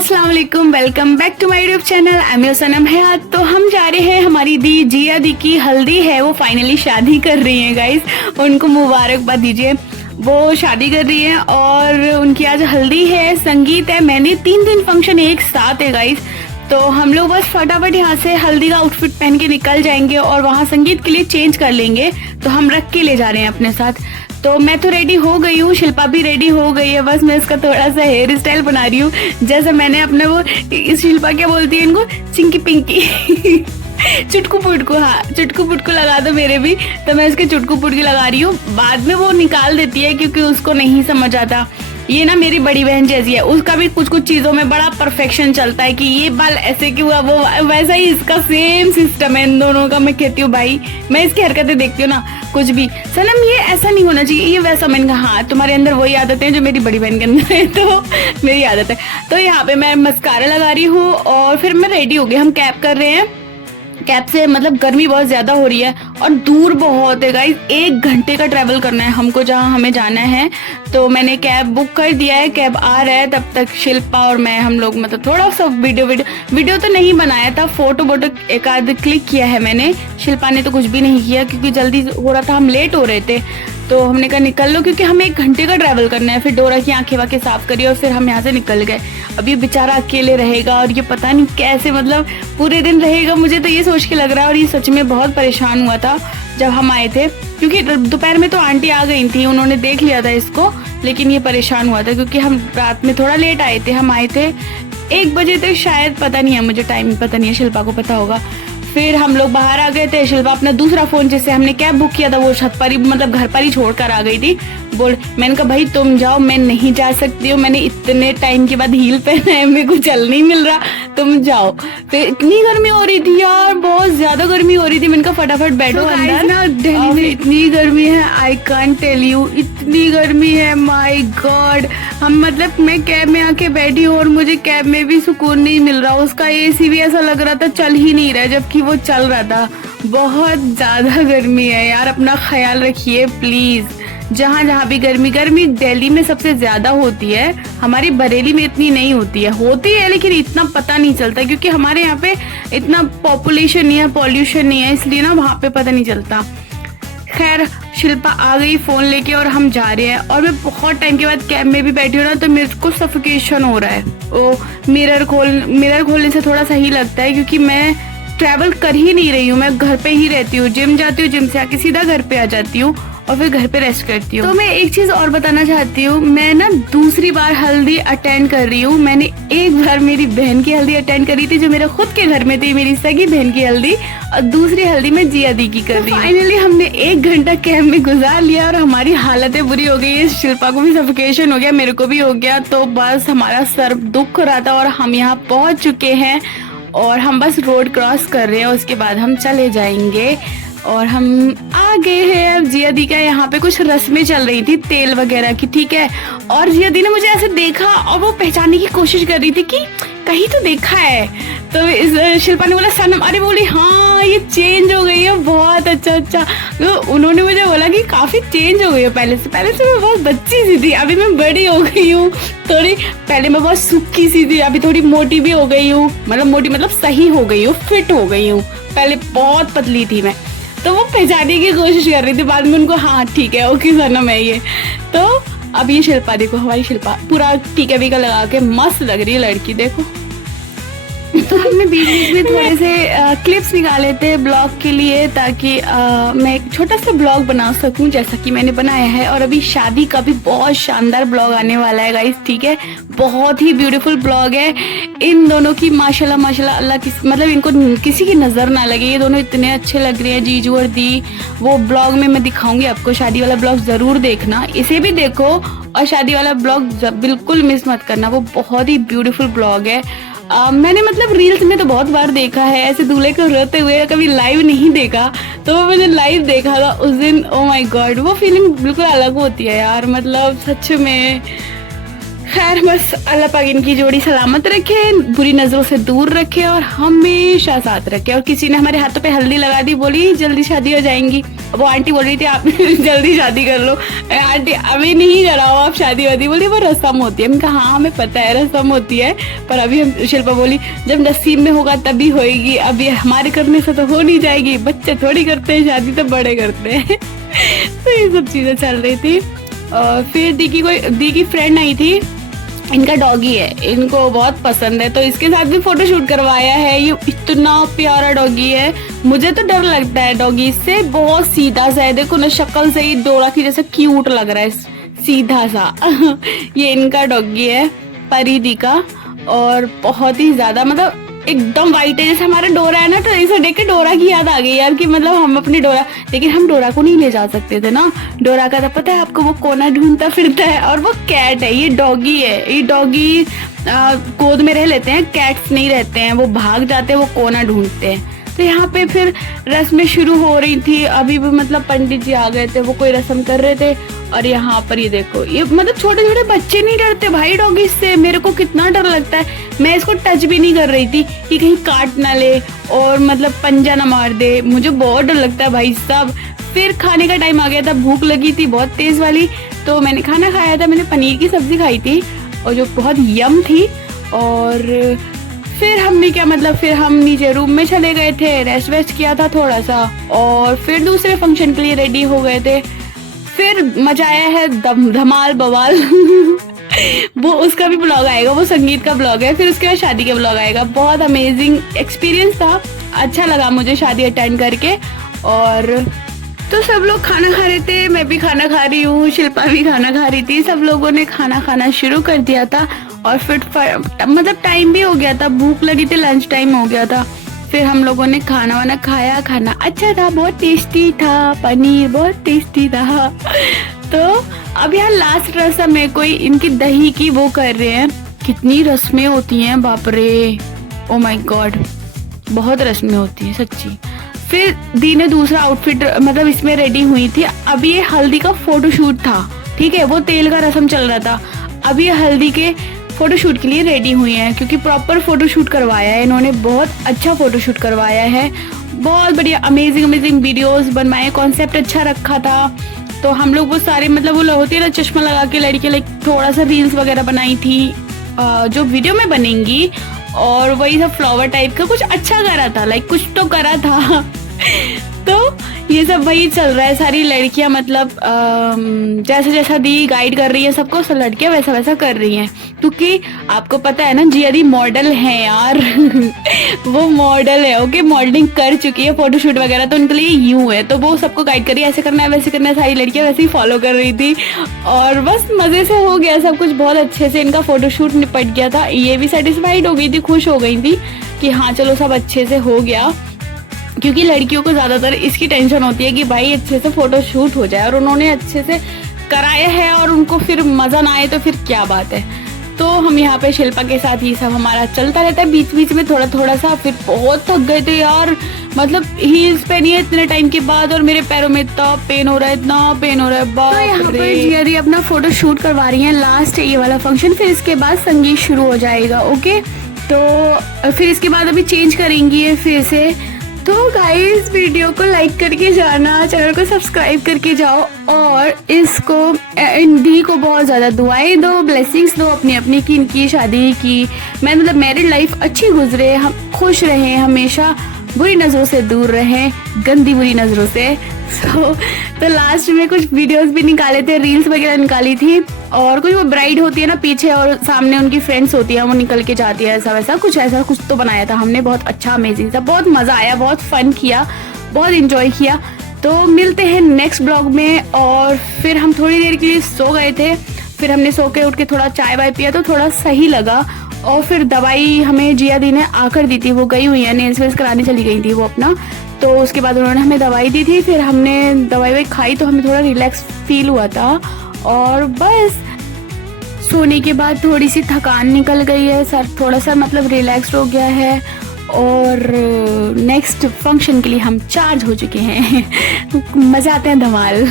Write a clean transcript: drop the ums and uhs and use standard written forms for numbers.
अस्सलाम वालेकुम, welcome back to my YouTube channel. I am your Sanam Hayat. तो हम जा रहे हैं, हमारी दी जिया दी की हल्दी है, वो फाइनली शादी कर रही हैं गाइस। उनको मुबारकबाद दीजिए, वो शादी कर रही है और उनकी आज हल्दी है, संगीत है, मेहंदी, 3 फंक्शन एक साथ है गाइस। तो हम लोग बस फटाफट यहाँ से हल्दी का आउटफिट पहन के निकल जाएंगे और वहाँ संगीत के लिए चेंज कर लेंगे। तो हम रख के ले जा रहे हैं अपने साथ। तो मैं तो रेडी हो गई हूँ, शिल्पा भी रेडी हो गई है, बस मैं इसका थोड़ा सा हेयर स्टाइल बना रही हूँ। जैसे मैंने अपने वो, इस शिल्पा क्या बोलती है इनको, चिंकी पिंकी चुटकू पुटकू, हाँ चुटकू पुटकू लगा दो मेरे भी। तो मैं इसके चुटकू पुटकी लगा रही हूँ। बाद में वो निकाल देती है क्योंकि उसको नहीं समझ आता। ये ना मेरी बड़ी बहन जैसी है, उसका भी कुछ कुछ चीजों में बड़ा परफेक्शन चलता है कि ये बाल ऐसे क्यों हुआ, वो वैसा ही इसका सेम सिस्टम है इन दोनों का। मैं कहती हूँ भाई, मैं इसकी हरकतें देखती हूँ ना, कुछ भी सनम ये ऐसा नहीं होना चाहिए, ये वैसा। मैंने कहा हाँ, तुम्हारे अंदर वही आदतें हैं जो मेरी बड़ी बहन के अंदर है, तो मेरी आदत है। तो यहाँ पे मैं मस्कारा लगा रही हूँ और फिर मैं रेडी हो गई। हम कैब कर रहे हैं, कैब से मतलब गर्मी बहुत ज्यादा हो रही है और दूर बहुत है गाइस, 1 घंटे का ट्रैवल करना है हमको जहाँ हमें जाना है। तो मैंने कैब बुक कर दिया है, कैब आ रहा है। तब तक शिल्पा और मैं, हम लोग मतलब थोड़ा सा वीडियो तो नहीं बनाया था, फोटो एक आध क्लिक किया है मैंने। शिल्पा ने तो कुछ भी नहीं किया क्योंकि जल्दी हो रहा था, हम लेट हो रहे थे। तो हमने कहा निकल लो क्योंकि हमें 1 घंटे का ट्रैवल करना है। फिर डोरा की आंखें वाखें साफ करी और फिर हम यहाँ से निकल गए। अब ये बेचारा अकेले रहेगा और ये पता नहीं कैसे मतलब पूरे दिन रहेगा, मुझे तो ये सोच के लग रहा है। और ये सच में बहुत परेशान हुआ था जब हम आए थे, क्योंकि दोपहर में तो आंटी आ गई थी, उन्होंने देख लिया था इसको। लेकिन ये परेशान हुआ था क्योंकि हम रात में थोड़ा लेट आए थे। हम आए थे 1 बजे तक शायद, पता नहीं है मुझे, टाइम पता नहीं है, शिल्पा को पता होगा। फिर हम लोग बाहर आ गए थे। शिल्पा अपना दूसरा फोन जिससे हमने कैब बुक किया था वो छत पर ही, मतलब घर पर ही छोड़ कर आ गई थी। मैंने कहा भाई तुम जाओ, मैं नहीं जा सकती हूँ, मैंने इतने टाइम के बाद हील पहना है, मेरे को चल नहीं मिल रहा, तुम जाओ। फिर इतनी गर्मी हो रही थी यार, बहुत ज्यादा गर्मी हो रही थी। मैंने कहा फटाफट बैठो अंदर ना। दिल्ली में इतनी गर्मी है, आई कांट टेल यू, इतनी गर्मी है, माय गॉड। हम मतलब मैं कैब में आके बैठी हूँ और मुझे कैब में भी सुकून नहीं मिल रहा। उसका एसी भी ऐसा लग रहा था चल ही नहीं रहा, जबकि वो चल रहा था। बहुत ज्यादा गर्मी है यार, अपना ख्याल रखिए प्लीज। जहाँ जहाँ भी गर्मी दिल्ली में सबसे ज्यादा होती है, हमारी बरेली में इतनी नहीं होती है लेकिन इतना पता नहीं चलता क्योंकि हमारे यहाँ पे इतना पॉपुलेशन नहीं है, पॉल्यूशन नहीं है, इसलिए ना वहाँ पे पता नहीं चलता। खैर शिल्पा आ गई फोन लेके और हम जा रहे हैं। और मैं बहुत टाइम के बाद कैब में भी बैठी हूँ ना, तो मेरे को सफोकेशन हो रहा है। ओ मिरर खोलने से थोड़ा सही लगता है क्योंकि मैं ट्रैवल कर ही नहीं रही हूँ, मैं घर पे ही रहती हूँ। जिम जाती हूँ, जिम से आके सीधा घर पे आ जाती हूँ और फिर घर पे रेस्ट करती हूँ। तो मैं एक चीज और बताना चाहती हूँ, मैं ना दूसरी बार हल्दी अटेंड कर रही हूँ। मैंने एक बार मेरी बहन की हल्दी अटेंड करी थी जो मेरे खुद के घर में थी, मेरी सगी बहन की हल्दी, और दूसरी हल्दी में जिया दी की कर रही हूँ। फाइनली हमने 1 घंटा कैब में गुजार लिया और हमारी हालतें बुरी हो गई है। शिल्पा को भी सफोकेशन हो गया, मेरे को भी हो गया। तो बस हमारा सर दुख रहा था और हम यहाँ पहुंच चुके हैं और हम बस रोड क्रॉस कर रहे हैं, उसके बाद हम चले जाएंगे। और हम आ गए हैं। अब जिया दी का यहाँ पे कुछ रस्में चल रही थी तेल वगैरह की, ठीक है। और जिया दी ने मुझे ऐसे देखा और वो पहचानने की कोशिश कर रही थी कि कहीं तो देखा है। तो इस शिल्पा ने बोला सनम, अरे बोली हाँ ये चेंज हो गई है, बहुत अच्छा। तो उन्होंने मुझे बोला कि काफी चेंज हो गई है पहले से मैं बहुत बच्ची सी थी, अभी मैं बड़ी हो गई हूँ थोड़ी। पहले मैं बहुत सूखी सी थी, अभी थोड़ी मोटी भी हो गई हूँ, मतलब मोटी मतलब सही हो गई हूँ, फिट हो गई हूँ। पहले बहुत पतली थी मैं। तो वो पहचानने की कोशिश कर रही थी, बाद में उनको हाँ ठीक है ओके सनम है ये। तो अब ये शिल्पा देखो, हमारी शिल्पा पूरा टीका वीका लगा के मस्त लग रही है लड़की, देखो। तो हमने बीच में थोड़े से क्लिप्स निकाले थे ब्लॉग के लिए, ताकि मैं एक छोटा सा ब्लॉग बना सकूं जैसा कि मैंने बनाया है। और अभी शादी का भी बहुत शानदार ब्लॉग आने वाला है गाइस, ठीक है। बहुत ही ब्यूटीफुल ब्लॉग है। इन दोनों की माशाल्लाह अल्लाह मतलब इनको किसी की नजर ना लगे, ये दोनों इतने अच्छे लग रहे हैं, जीजू और दी। वो ब्लॉग में मैं दिखाऊंगी आपको, शादी वाला ब्लॉग जरूर देखना, इसे भी देखो और शादी वाला ब्लॉग बिल्कुल मिस मत करना, वो बहुत ही ब्यूटीफुल ब्लॉग है। मैंने मतलब रील्स में तो बहुत बार देखा है ऐसे दूल्हे को रोते हुए, कभी लाइव नहीं देखा। तो मैंने लाइव देखा था उस दिन, ओ माय गॉड, वो फीलिंग बिल्कुल अलग होती है यार, मतलब सच में। खैर बस अल्लाह पाक इनकी जोड़ी सलामत रखे, बुरी नजरों से दूर रखे और हमेशा साथ रखे। और किसी ने हमारे हाथों पे हल्दी लगा दी, बोली जल्दी शादी हो जाएंगी। वो आंटी बोल रही थी आप जल्दी शादी कर लो। आंटी अभी नहीं कराओ आप शादी वादी, बोली वो रस्म होती है। हमने कहा हाँ हमें पता है रस्म होती है, पर अभी हम, शिल्पा बोली जब नसीब में होगा तभी होएगी, अभी हमारे करने से तो हो नहीं जाएगी, बच्चे थोड़ी करते हैं शादी, तो बड़े करते हैं। तो ये सब चीजें चल रही थी। और फिर दी की फ्रेंड आई थी, इनका डॉगी है, इनको बहुत पसंद है, तो इसके साथ भी फोटो शूट करवाया है। ये इतना प्यारा डॉगी है, मुझे तो डर लगता है डॉगी से, बहुत सीधा सा है, देखो ना शक्ल से ही डोरा की जैसे क्यूट लग रहा है, सीधा सा। ये इनका डॉगी है परिदी का, और बहुत ही ज्यादा मतलब एकदम वाइट है, जैसे हमारा डोरा है ना, तो इसे देख के डोरा की याद आ गई यार कि मतलब हम अपनी डोरा, लेकिन हम डोरा को नहीं ले जा सकते थे ना, डोरा का तो पता है आपको, वो कोना ढूंढता फिरता है, और वो कैट है, ये डॉगी है। ये डॉगी गोद में रह लेते हैं, कैट्स नहीं रहते हैं, वो भाग जाते हैं, वो कोना ढूंढते हैं। तो यहाँ पे फिर रस्में शुरू हो रही थी, अभी भी मतलब पंडित जी आ गए थे, वो कोई रस्म कर रहे थे। और यहाँ पर ये देखो, ये मतलब छोटे छोटे बच्चे नहीं डरते भाई डॉगी से, मेरे को कितना डर लगता है, मैं इसको टच भी नहीं कर रही थी कि कहीं काट ना ले और मतलब पंजा ना मार दे, मुझे बहुत डर लगता है भाई साहब। फिर खाने का टाइम आ गया था, भूख लगी थी बहुत तेज वाली, तो मैंने खाना खाया था, मैंने पनीर की सब्जी खाई थी और जो बहुत यम थी। और फिर हमने क्या मतलब, फिर हम नीचे रूम में चले गए थे, रेस्ट वेस्ट किया था थोड़ा सा, और फिर दूसरे फंक्शन के लिए रेडी हो गए थे। फिर मजा आया है धमाल बवाल। वो उसका भी ब्लॉग आएगा, वो संगीत का ब्लॉग है, फिर उसके बाद शादी का ब्लॉग आएगा। बहुत अमेजिंग एक्सपीरियंस था, अच्छा लगा मुझे शादी अटेंड करके। और तो सब लोग खाना खा रहे थे, मैं भी खाना खा रही हूँ, शिल्पा भी खाना खा रही थी, सब लोगों ने खाना खाना शुरू कर दिया था। और फिर मतलब टाइम भी हो गया था, भूख लगी थी, लंच टाइम हो गया था। फिर हम लोगों ने खाना वाना खाया, खाना अच्छा था, बहुत टेस्टी था, पनीर बहुत टेस्टी था। तो अब यहाँ लास्ट रस्म है, कोई इनकी दही की वो कर रहे हैं, कितनी रस्में होती हैं बाप रे, ओ माय गॉड, बहुत रस्में होती हैं सच्ची। फिर दी ने दूसरा आउटफिट मतलब इसमें रेडी हुई थी। अभी ये हल्दी का फोटोशूट था, ठीक है, वो तेल का रस्म चल रहा था, अभी ये हल्दी के फोटोशूट के लिए रेडी हुई हैं, क्योंकि प्रॉपर फोटोशूट करवाया है इन्होंने, बहुत अच्छा फोटोशूट करवाया है, बहुत बढ़िया अमेजिंग वीडियोस बनवाए, कॉन्सेप्ट अच्छा रखा था। तो हम लोग वो सारे मतलब वो होती है ना चश्मा लगा के लड़के, लाइक थोड़ा सा रील्स वगैरह बनाई थी जो वीडियो में बनेंगी, और वही सब फ्लावर टाइप का कुछ अच्छा करा था, लाइक कुछ तो करा था। तो ये सब वही चल रहा है, सारी लड़कियां मतलब जैसा जैसा दी गाइड कर रही है सबको, सब लड़कियां वैसा वैसा कर रही हैं, क्योंकि आपको पता है ना जिया दी मॉडल है यार। वो मॉडल है, ओके, मॉडलिंग कर चुकी है, फोटोशूट वगैरह, तो उनके लिए यूं है, तो वो सबको गाइड कर रही है, ऐसे करना है वैसे करना है, सारी लड़कियां वैसे ही फॉलो कर रही थी। और बस मजे से हो गया सब कुछ, बहुत अच्छे से इनका फोटोशूट निपट गया था। ये भी सेटिस्फाइड हो गई थी, खुश हो गई थी कि हाँ चलो सब अच्छे से हो गया, क्योंकि लड़कियों को ज्यादातर इसकी टेंशन होती है कि भाई अच्छे से फोटो शूट हो जाए, और उन्होंने अच्छे से कराया है, और उनको फिर मजा ना आए तो फिर क्या बात है। तो हम यहाँ पे शिल्पा के साथ ये सब हमारा चलता रहता है, बीच बीच में थोड़ा थोड़ा सा। फिर बहुत थक गए थे यार, मतलब हील्स पहनी है इतने टाइम के बाद, और मेरे पैरों में इतना पेन हो रहा है, इतना पेन हो रहा है। तो यहाँ पे जिया दी अपना फोटो शूट करवा रही है, लास्ट ये वाला फंक्शन, फिर इसके बाद संगीत शुरू हो जाएगा, ओके। तो फिर इसके बाद अभी चेंज करेंगी फिर से। तो गाइस वीडियो को लाइक करके जाना, चैनल को सब्सक्राइब करके जाओ, और इसको दी को बहुत ज़्यादा दुआएं दो, ब्लेसिंग्स दो अपनी अपनी की, इनकी शादी की मैं मतलब मैरिड लाइफ अच्छी गुजरे, हम खुश रहें, हमेशा बुरी नज़रों से दूर रहें, गंदी बुरी नज़रों से। तो लास्ट में कुछ वीडियोस भी निकाले थे, रील्स वगैरह निकाली थी, और कुछ वो ब्राइड होती है ना पीछे और सामने उनकी फ्रेंड्स होती है, वो निकल के जाती है, ऐसा कुछ तो बनाया था हमने, बहुत अच्छा अमेजिंग था, बहुत मज़ा आया, बहुत फन किया, बहुत इंजॉय किया। तो मिलते हैं नेक्स्ट ब्लॉग में। और फिर हम थोड़ी देर के लिए सो गए थे, फिर हमने सो के उठ के थोड़ा चाय वाय पिया तो थोड़ा सही लगा। और फिर दवाई हमें जिया दी ने आकर दी थी, वो गई हुई है नेल्स वेल्स कराने चली गई थी वो अपना, तो उसके बाद उन्होंने हमें दवाई दी थी, फिर हमने दवाई खाई तो हमें थोड़ा रिलैक्स फील हुआ था। और बस सोने के बाद थोड़ी सी थकान निकल गई है, सर थोड़ा सा मतलब रिलैक्स्ड हो गया है, और नेक्स्ट फंक्शन के लिए हम चार्ज हो चुके हैं। मजा आते हैं धमाल।